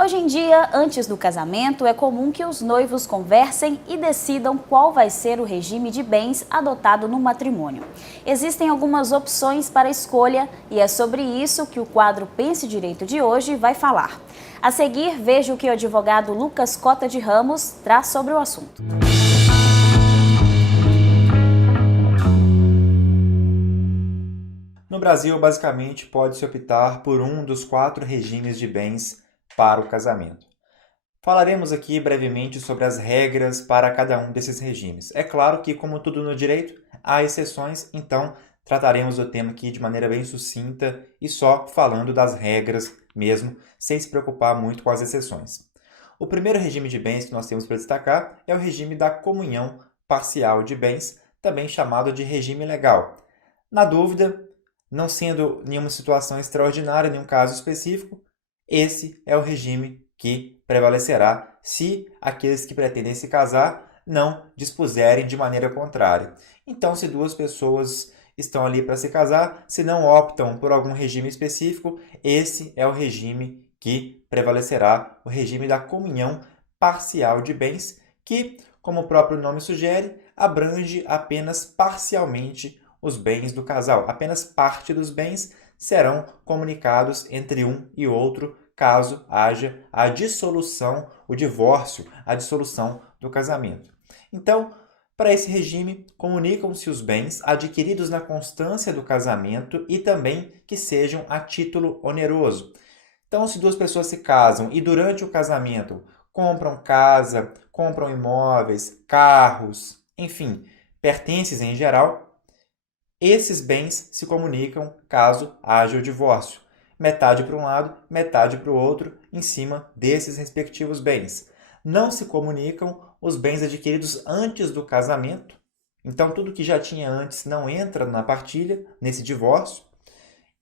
Hoje em dia, antes do casamento, é comum que os noivos conversem e decidam qual vai ser o regime de bens adotado no matrimônio. Existem algumas opções para escolha e é sobre isso que o quadro Pense Direito de hoje vai falar. A seguir, veja o que o advogado Lucas Cota de Ramos traz sobre o assunto. No Brasil, basicamente, pode-se optar por um dos 4 regimes de bens para o casamento. Falaremos aqui brevemente sobre as regras para cada um desses regimes. É claro que, como tudo no direito, há exceções, então trataremos do tema aqui de maneira bem sucinta e só falando das regras mesmo, sem se preocupar muito com as exceções. O primeiro regime de bens que nós temos para destacar é o regime da comunhão parcial de bens, também chamado de regime legal. Na dúvida, não sendo nenhuma situação extraordinária, nenhum caso específico, esse é o regime que prevalecerá se aqueles que pretendem se casar não dispuserem de maneira contrária. Então, se duas pessoas estão ali para se casar, se não optam por algum regime específico, esse é o regime que prevalecerá, o regime da comunhão parcial de bens, que, como o próprio nome sugere, abrange apenas parcialmente os bens do casal. Apenas parte dos bens serão comunicados entre um e outro caso haja a dissolução, o divórcio, a dissolução do casamento. Então, para esse regime, comunicam-se os bens adquiridos na constância do casamento e também que sejam a título oneroso. Então, se duas pessoas se casam e durante o casamento compram casa, compram imóveis, carros, enfim, pertences em geral, esses bens se comunicam caso haja o divórcio. Metade para um lado, metade para o outro, em cima desses respectivos bens. Não se comunicam os bens adquiridos antes do casamento. Então, tudo que já tinha antes não entra na partilha, nesse divórcio.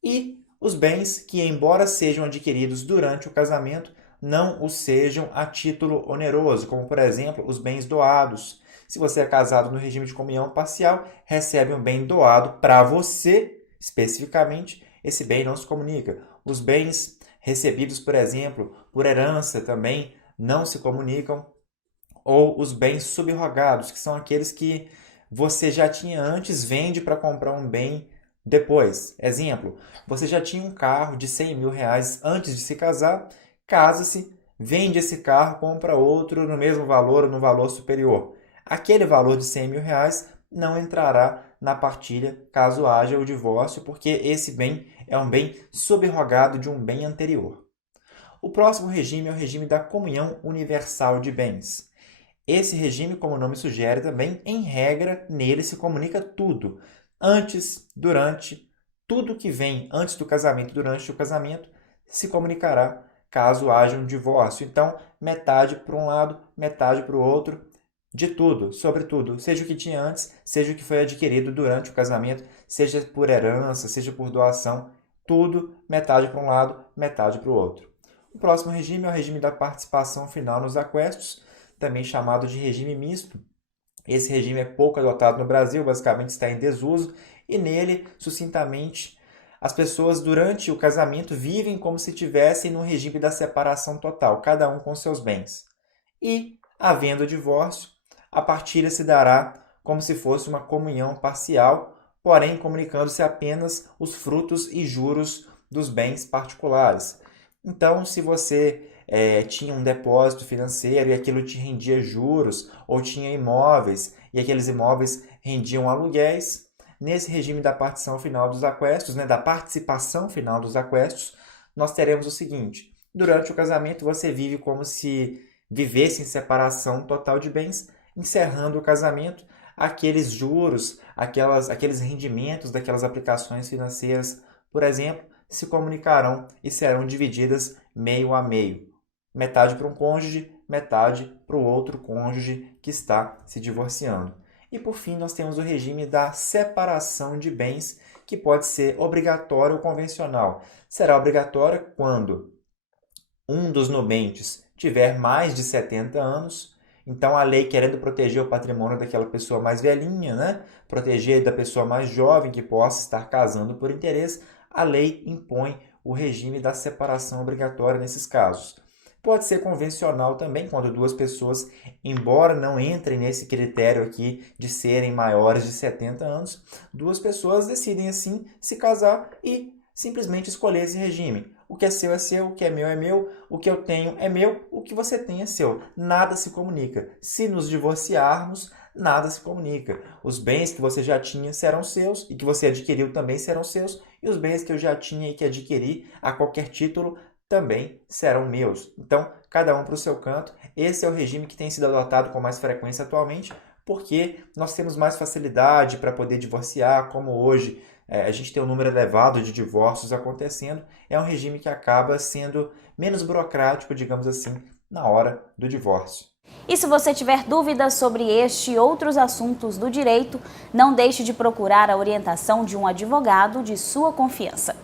E os bens que, embora sejam adquiridos durante o casamento, não o sejam a título oneroso, como, por exemplo, os bens doados. Se você é casado no regime de comunhão parcial, recebe um bem doado para você, especificamente, esse bem não se comunica. Os bens recebidos, por exemplo, por herança também não se comunicam. Ou os bens subrogados, que são aqueles que você já tinha antes, vende para comprar um bem depois. Exemplo, você já tinha um carro de 100 mil reais antes de se casar, casa-se, vende esse carro, compra outro no mesmo valor ou no valor superior. Aquele valor de 100 mil reais não entrará na partilha caso haja o divórcio, porque esse bem é um bem subrogado de um bem anterior. O próximo regime é o regime da comunhão universal de bens. Esse regime, como o nome sugere também, em regra, nele se comunica tudo. Antes, durante, tudo que vem antes do casamento e durante o casamento se comunicará caso haja um divórcio. Então, metade para um lado, metade para o outro, de tudo, sobretudo, seja o que tinha antes, seja o que foi adquirido durante o casamento, seja por herança, seja por doação, tudo, metade para um lado, metade para o outro. O próximo regime é o regime da participação final nos aquestos, também chamado de regime misto. Esse regime é pouco adotado no Brasil, basicamente está em desuso, e nele, sucintamente, as pessoas durante o casamento vivem como se estivessem no regime da separação total, cada um com seus bens. E, havendo divórcio, a partilha se dará como se fosse uma comunhão parcial, porém comunicando-se apenas os frutos e juros dos bens particulares. Então, se você tinha um depósito financeiro e aquilo te rendia juros, ou tinha imóveis e aqueles imóveis rendiam aluguéis, nesse regime da partição final dos aquestos, da participação final dos aquestos, nós teremos o seguinte: durante o casamento você vive como se vivesse em separação total de bens, encerrando o casamento, aqueles juros, aqueles rendimentos daquelas aplicações financeiras, por exemplo, se comunicarão e serão divididas meio a meio. Metade para um cônjuge, metade para o outro cônjuge que está se divorciando. E por fim, nós temos o regime da separação de bens, que pode ser obrigatório ou convencional. Será obrigatória quando um dos nubentes tiver mais de 70 anos. Então, a lei, querendo proteger o patrimônio daquela pessoa mais velhinha, proteger da pessoa mais jovem que possa estar casando por interesse, a lei impõe o regime da separação obrigatória nesses casos. Pode ser convencional também, quando duas pessoas, embora não entrem nesse critério aqui de serem maiores de 70 anos, duas pessoas decidem assim se casar e simplesmente escolher esse regime. O que é seu, o que é meu, o que eu tenho é meu, o que você tem é seu. Nada se comunica. Se nos divorciarmos, nada se comunica. Os bens que você já tinha serão seus e que você adquiriu também serão seus, e os bens que eu já tinha e que adquiri a qualquer título também serão meus. Então, cada um para o seu canto. Esse é o regime que tem sido adotado com mais frequência atualmente, porque nós temos mais facilidade para poder divorciar, como hoje a gente tem um número elevado de divórcios acontecendo. É um regime que acaba sendo menos burocrático, digamos assim, na hora do divórcio. E se você tiver dúvidas sobre este e outros assuntos do direito, não deixe de procurar a orientação de um advogado de sua confiança.